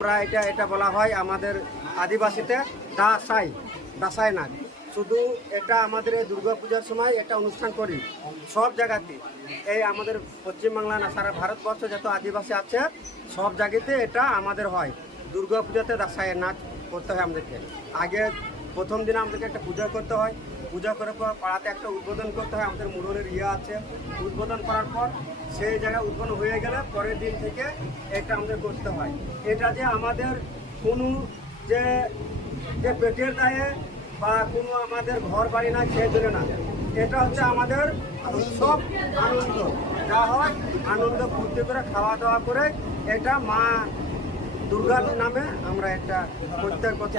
আমরা এটা বলা হয় আমাদের আদিবাসীতে দাসাই নাচ। শুধু এটা আমাদের এই দুর্গাপূজার সময় একটা অনুষ্ঠান করি সব জায়গাতে। এই আমাদের পশ্চিমবাংলা না সারা ভারতবর্ষ যত আদিবাসী আছে সব জায়গাতে এটা আমাদের হয়। দুর্গাপূজাতে দাসাই নাচ করতে হয় আমাদেরকে। আগে প্রথম দিনে আমাদেরকে একটা পূজা করতে হয়, পূজা করার পর পাড়াতে একটা উদ্বোধন করতে হয়। আমাদের মুরনের আছে, উদ্বোধন করার পর সেই জায়গায় উদ্বোধন হয়ে গেলে পরের দিন থেকে এটা আমাদের করতে হয়। এটা যে আমাদের কোনো যে পেটের দায়ে বা কোনো আমাদের ঘর বাড়ি না সেই জন্য না, এটা হচ্ছে আমাদের উৎসব আনন্দ। যা হয় আনন্দ ফুর্তি করে খাওয়া দাওয়া করে এটা মা দুর্গার নামে আমরা একটা প্রত্যেক বছর